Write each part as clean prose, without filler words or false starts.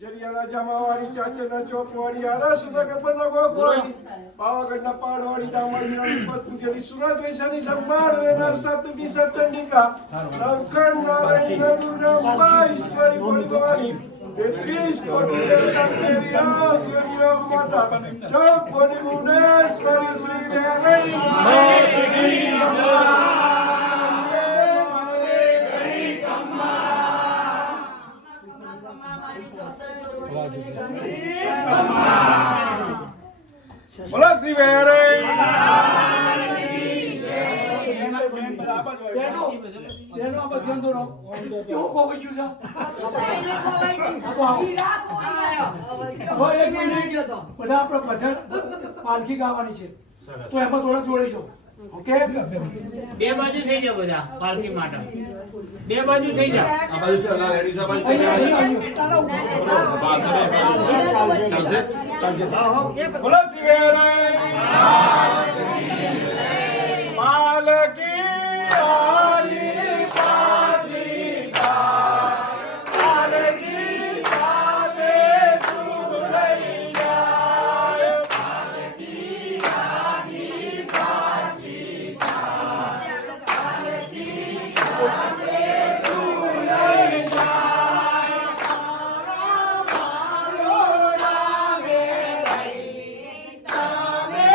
જરિયાના જમાવાળી ચાચરના ચોકવાળી આરાસુના કપરના ગોખવાળી પાવાગઢના પાડવાળી દામાજીની પદ પૂજેલી સુરત વૈશાની સન્માન વેનાર સાતુની સપ્તનિકા નવખંડ નારાયણી નરુના ઈશ્વરી બોલવાની 33 કોટી દેવતા તેરી યોગ માતા ચોક બોલી મુનેશ્વરી શ્રી દેવી બોલો શ્રી વેરે તેનો બધો રો કેવું કોવાઈ ગયું છે હોય એક મિનિટ બધા આપણે ભજન પાલખી ગાવાની છે તો એમાં થોડા જોડે છો ઓકે બે બાજુ થઈ જાવ બધા પાલખી માટે બે બાજુ થઈ જાવ આ બાજુ છે અલ્લાહ રેડી સાહેબ ચાલશે બોલો શ્રી વેરે પાલકી આલી પાસી પાલકી સાદે સુરૈયા પાલકી આલી પાસી પાલકી સાદે સુરૈયા મારો લાગે રહી તમે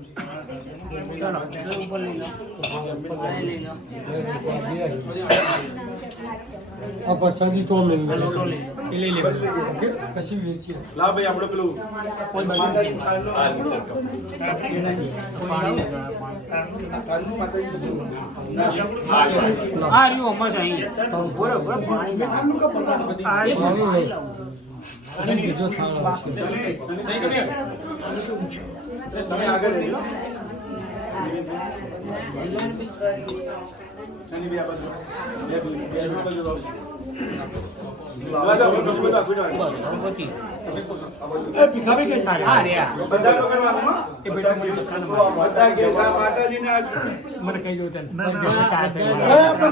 ચલો ઉપર લઈ લો લઈ લો આ પ્રસાદી તો મિલ લોટો લઈ લો એ લઈ લે ઓકે પછી વેચીએ લા ભાઈ આપણે પેલું માતાજી થાળનું પાણી થાળનું માતાજી આ રહ્યું મત અહીં બરોબર પાણી આનું કપ પકડો. અને બીજો થાળ આવશે. તમે આગળ લઈ લો શનિ બે બાજુ બે બાજુ ગણપતિ એ ભીખાભાઈ કે છે? આ રહ્યા બધા પકડવાનું હો? બધા કે માતાજીના મને કહી દઉં તને એ આપણે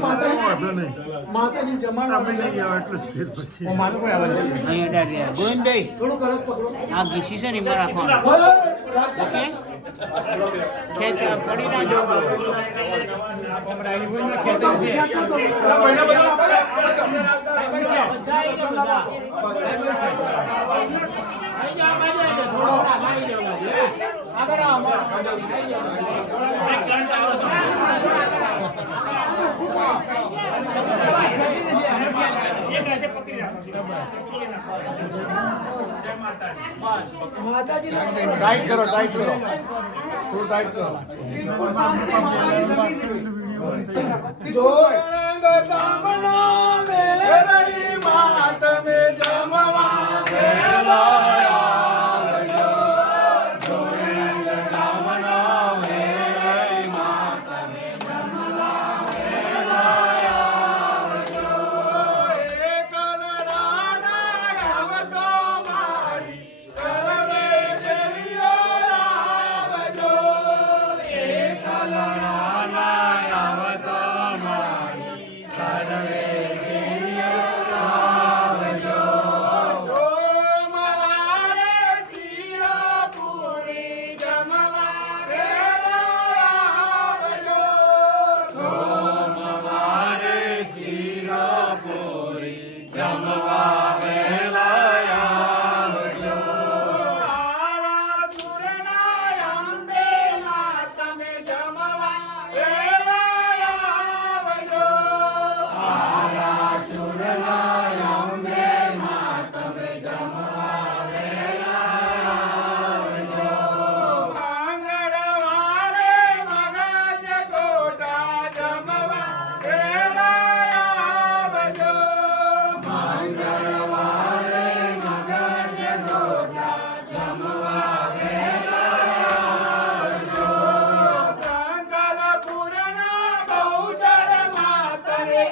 માતાજી જમાડવાનું છે. હું માનું કોઈ આવે અહીંયા રહ્યા ગોવિંદભાઈ થોડું કડક પકડો. આ ઘીસી છે ને એમાં રાખવાનું ઓય, ઓકે ખેંચ પડી ના જો ખેંચો તો. માતાજી ટાઈટ કરો થોડું ટાઈટ કરો જોરંગ કામના મેરી માત મે જમવા વેલાયા જોરંગ કામના મેરી માત મે જમવા વેલાયા એક નડાના આવતો મારી સર્વે દેવીઓ આવજો એક નડાના આવતો મારી સર્વે દેવીઓ આવજો સોમવારે શિરોપુરી જમવા વેલાયા આવજો સોમવારે શિરોપુરી જમવા વેલાયા આવજો આરા સુરના અંબે માતમે જમવા વેલાયા આવજો આરા સુરના અંબે માતમે જમવા વેલાયા આવજો મંગળવારે મગજ ગોટા જમવા વેલાયા આવજો મંગળવારે મગજ ગોટા જમવા વેલાયા આવજો સંકલપુરના બહુચર માતરે